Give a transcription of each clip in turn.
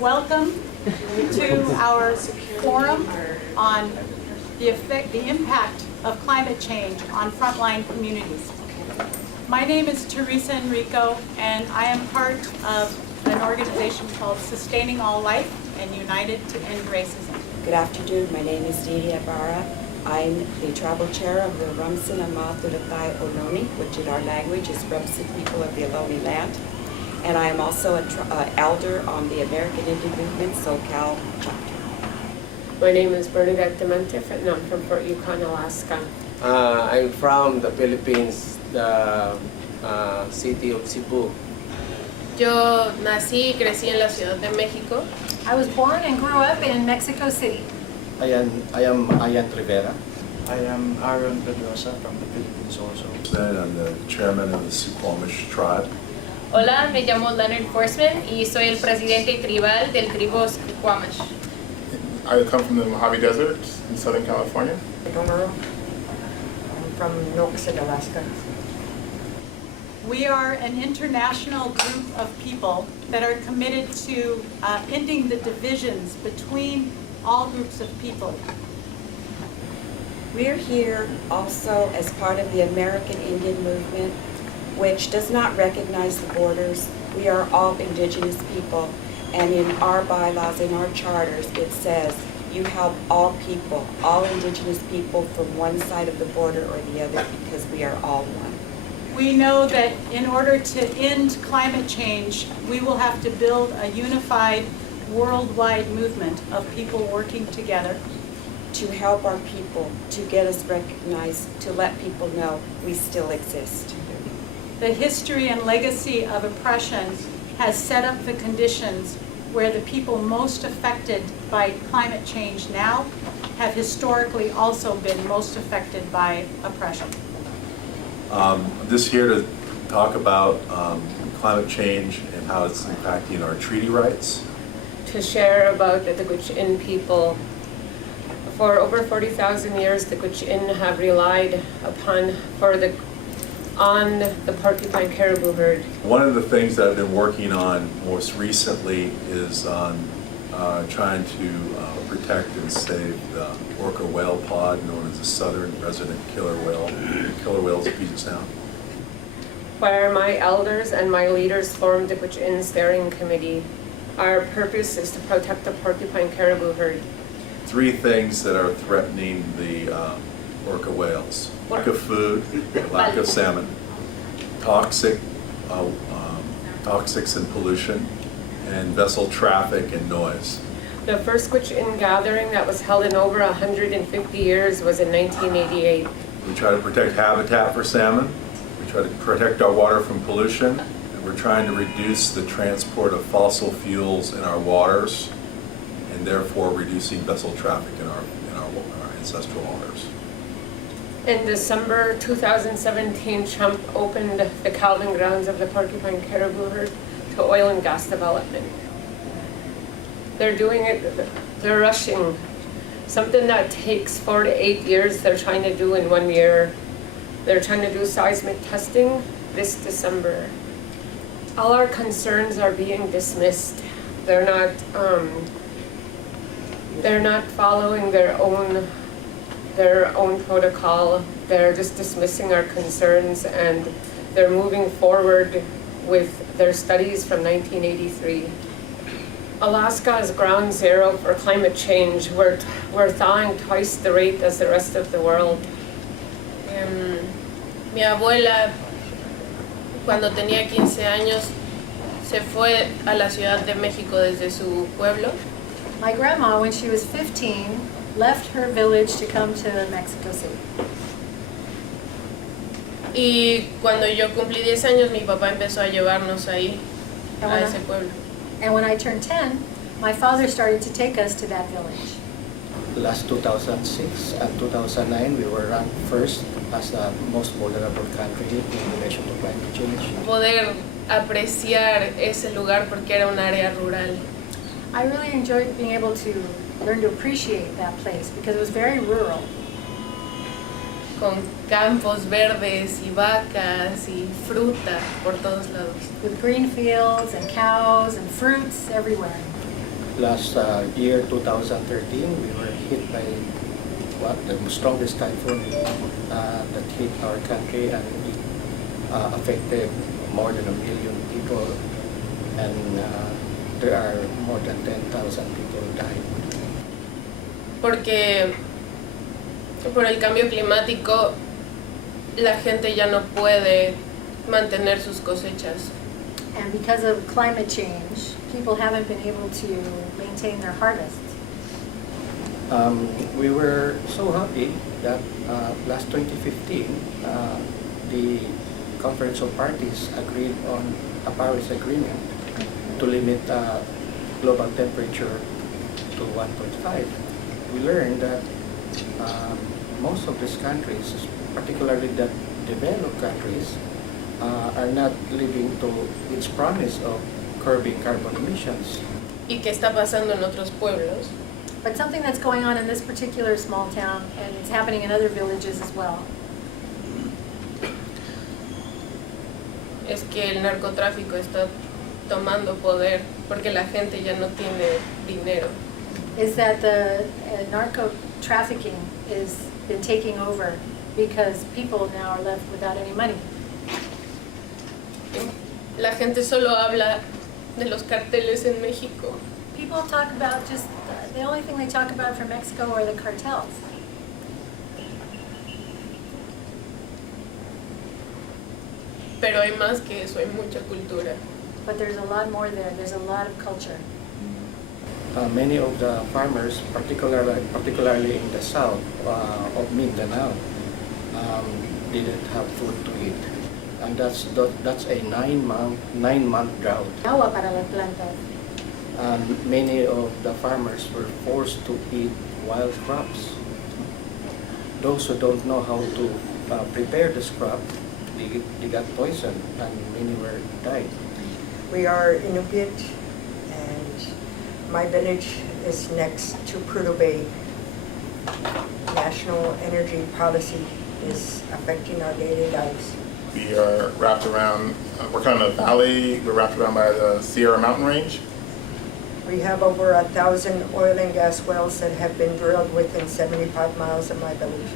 Welcome to our forum on the impact of climate change on frontline communities. My name is Teresa Enrico, and I am part of an organization called Sustaining All Life and United to End Racism. Good afternoon, my name is Didi Ibarra. I'm the tribal chair of the Rumsen Amathuratai Ohlone, which in our language is Rumsen people of the Ohlone land. And I am also an elder on the American Indian Movement SoCal chapter. My name is Bernadette Dementif, and I'm from Fort Yukon, Alaska. I'm from the Philippines, the city of Cebu. Yo nací y crecí en la Ciudad de México. I was born and grew up in Mexico City. I am Ayan Rivera. I am Aaron Pedrosa from the Philippines also. I'm the chairman of the Suquamish tribe. Hola, me llamo Leonard Forsman y soy el presidente tribal del tribu Suquamish. I come from the Mojave Desert in Southern California. I'm from Nooksack, Alaska. We are an international group of people that are committed to ending the divisions between all groups of people. We're here also as part of the American Indian Movement, which does not recognize the borders. We are all indigenous people, and in our bylaws, in our charters, it says you help all people, all indigenous people from one side of the border or the other, because we are all one. We know that in order to end climate change, we will have to build a unified worldwide movement of people working together to help our people, to get us recognized, to let people know we still exist. The history and legacy of oppression has set up the conditions where the people most affected by climate change now have historically also been most affected by oppression. I'm just here to talk about climate change and how it's impacting our treaty rights. To share about the Gwich'in people. For over 40,000 years, the Gwich'in have relied on the porcupine caribou herd. One of the things that I've been working on most recently is on trying to protect and save the orca whale pod, known as the southern resident killer whales of Puget Sound. Where my elders and my leaders formed the Gwich'in Steering Committee. Our purpose is to protect the porcupine caribou herd. Three things that are threatening the orca whales: lack of food, lack of salmon, toxics and pollution, and vessel traffic and noise. The first Gwich'in gathering that was held in over 150 years was in 1988. We try to protect habitat for salmon, we try to protect our water from pollution, and we're trying to reduce the transport of fossil fuels in our waters, and therefore reducing vessel traffic in our ancestral waters. In December 2017, Trump opened the calving grounds of the porcupine caribou herd to oil and gas development. They're doing it, they're rushing. Something that takes 4 to 8 years, they're trying to do in 1 year. They're trying to do seismic testing this December. All our concerns are being dismissed. They're not following their own protocol. They're just dismissing our concerns, and they're moving forward with their studies from 1983. Alaska is ground zero for climate change. We're thawing twice the rate as the rest of the world. Mi abuela, cuando tenía 15 años, se fue a la Ciudad de México desde su pueblo. My grandma, when she was 15, left her village to come to Mexico City. Y cuando yo cumplí 10 años, mi papá empezó a llevarnos ahí, a ese pueblo. And when I turned 10, my father started to take us to that village. Last 2006 and 2009, we were ranked first as the most vulnerable country in relation to climate change. Poder apreciar ese lugar porque era un área rural. I really enjoyed being able to learn to appreciate that place because it was very rural. Con campos verdes y vacas y fruta por todos lados. With green fields and cows and fruits everywhere. last year, 2013, we were hit by the strongest typhoon that hit our country, and it affected more than 1 million people, and there are more than 10,000 people died. Porque por el cambio climático la gente ya no puede mantener sus cosechas. And because of climate change, people haven't been able to maintain their harvests. We were so happy that last 2015, the Conference of Parties agreed on a Paris Agreement to limit global temperature to 1.5. We learned that most of these countries, particularly the developed countries, are not living to its promise of curbing carbon emissions. ¿Y qué está pasando en otros pueblos? But something that's going on in this particular small town, and it's happening in other villages as well, Es que el narcotráfico está tomando poder porque la gente ya no tiene dinero. is that the narco trafficking is been taking over because people now are left without any money. La gente solo habla de los carteles en México. People talk about just, the only thing they talk about from Mexico are the cartels. Pero hay más que eso, hay mucha cultura. But there's a lot more there, there's a lot of culture. Many of the farmers, particularly in the south of Mindanao, didn't have food to eat, and that's a 9-month drought. Agua para las plantas. And many of the farmers were forced to eat wild crops. Those who don't know how to prepare this crop, they got poisoned, and many were died. We are Inupiat, and my village is next to Prudhoe Bay. National energy policy is affecting our daily lives. We are wrapped around, we're kind of a valley, we're wrapped around by the Sierra Mountain Range. We have over 1,000 oil and gas wells that have been drilled within 75 miles of my village.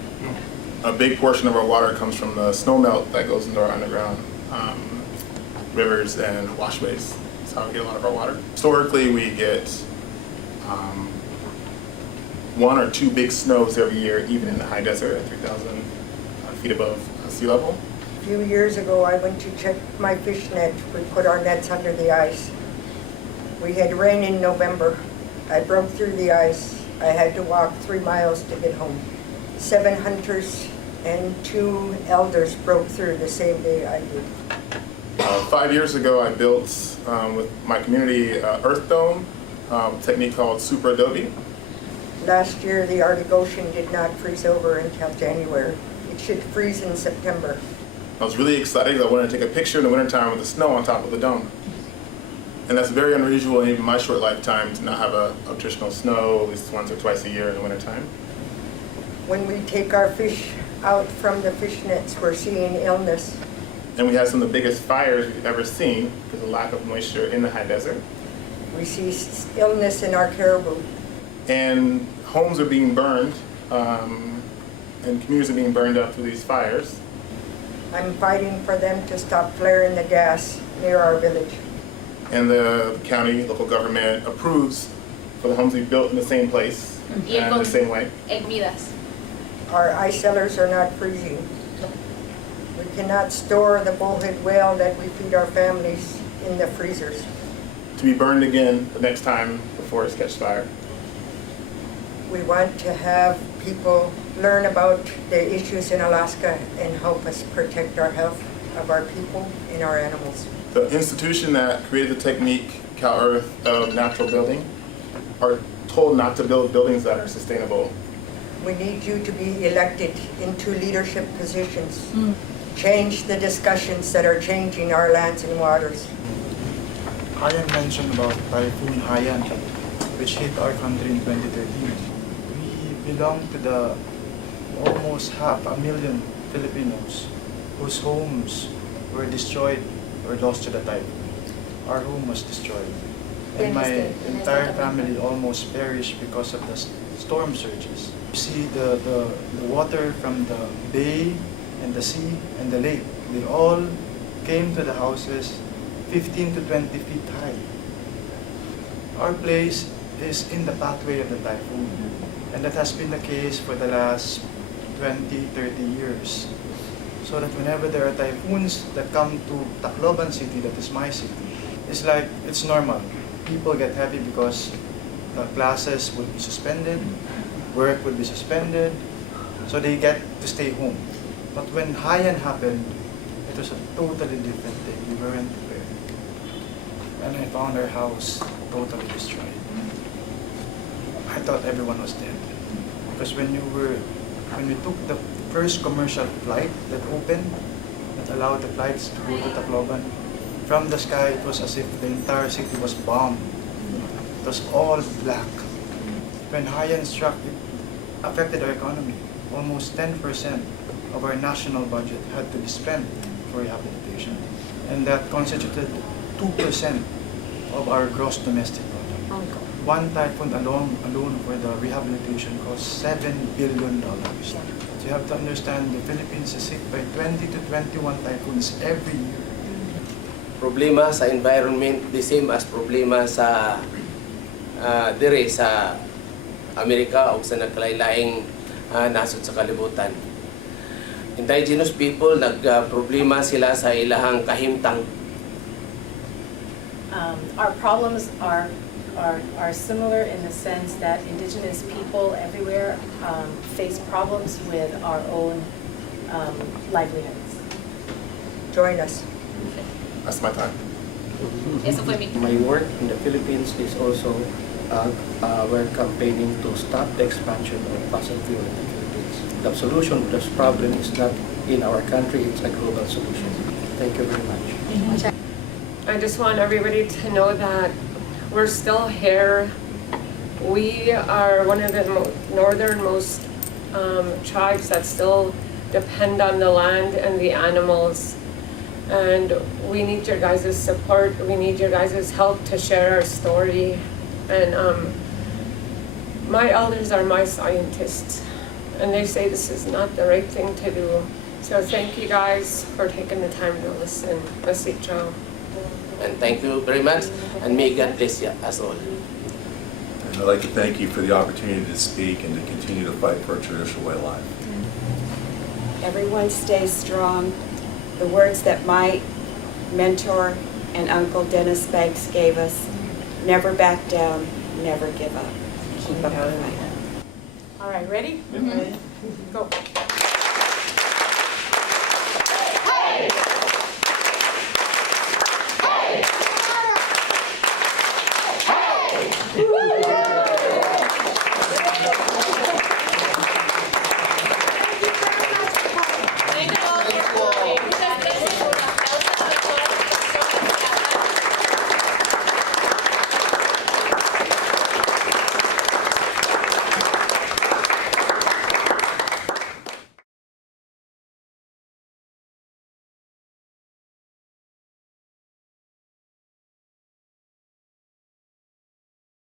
A big portion of our water comes from the snowmelt that goes into our underground rivers and washways. That's how we get a lot of our water. Historically, we get 1 or 2 big snows every year, even in the high desert at 3,000 feet above sea level. A few years ago, I went to check my fish net. We put our nets under the ice. We had rain in November. I broke through the ice. I had to walk 3 miles to get home. 7 hunters and 2 elders broke through the same day I did. 5 years ago, I built with my community earth dome, technique called super adobe. Last year, the Arctic Ocean did not freeze over until January. It should freeze in September. I was really excited because I wanted to take a picture in the wintertime with the snow on top of the dome. And that's very unusual in even my short lifetime to not have a traditional snow at least once or twice a year in the wintertime. When we take our fish out from the fish nets, we're seeing illness. And we had some of the biggest fires we've ever seen because of the lack of moisture in the high desert. We see illness in our caribou. And homes are being burned, and communities are being burned up through these fires. I'm fighting for them to stop flaring the gas near our village. And the county, local government approves for the homes we built in the same place and the same way. En vidas. Our ice cellars are not freezing. We cannot store the bullhead whale that we feed our families in the freezers. To be burned again the next time the forest catches fire. We want to have people learn about the issues in Alaska and help us protect our health of our people and our animals. The institution that created the technique, CalEarth, of natural building, are told not to build buildings that are sustainable. We need you to be elected into leadership positions. Change the discussions that are changing our lands and waters. Haiyan mentioned about Typhoon Haiyan, which hit our country in 2013. We belong to the almost 500,000 Filipinos whose homes were destroyed or lost to the typhoon. Our home was destroyed. and my entire family almost perished because of the storm surges. You see the water from the bay and the sea and the lake, they all came to the houses 15 to 20 feet high. Our place is in the pathway of the typhoon, and that has been the case for the last 20, 30 years. So that whenever there are typhoons that come to Tacloban City, that is my city, it's like, it's normal. People get heavy because classes would be suspended, work would be suspended, so they get to stay home. But when Haiyan happened, it was a totally different thing. We weren't prepared. And I found our house totally destroyed. I thought everyone was dead. Because when we took the first commercial flight that opened, that allowed the flights to go to Tacloban, from the sky it was as if the entire city was bombed. It was all black. When Haiyan struck, it affected our economy. Almost 10% of our national budget had to be spent for rehabilitation. And that constituted 2% of our gross domestic product. One typhoon alone for the rehabilitation cost $7 billion. So you have to understand the Philippines is hit by 20 to 21 typhoons every year. Problema sa environment, the same as problema sa dire sa Amerika o sa nagkalain-laing nasod sa kalibutan. Indigenous people, nagproblema sila sa ilahang kahimtang. Our problems are similar in the sense that indigenous people everywhere face problems with our own livelihoods. Join us. That's my time. Eso fue mi. My work in the Philippines is also we're campaigning to stop the expansion of fossil fuel in the Philippines. The solution to this problem is not in our country, it's a global solution. Thank you very much. I just want everybody to know that we're still here. We are one of the northernmost tribes that still depend on the land and the animals. And we need your guys' support. We need your guys' help to share our story. And my elders are my scientists. And they say this is not the right thing to do. So thank you guys for taking the time to listen. Masicho. And thank you very much, and may God bless you as all. And I'd like to thank you for the opportunity to speak and to continue to fight for a traditional way of life. Everyone stay strong. The words that my mentor and Uncle Dennis Banks gave us, never back down, never give up. Keep up the fight. All right, ready? Go.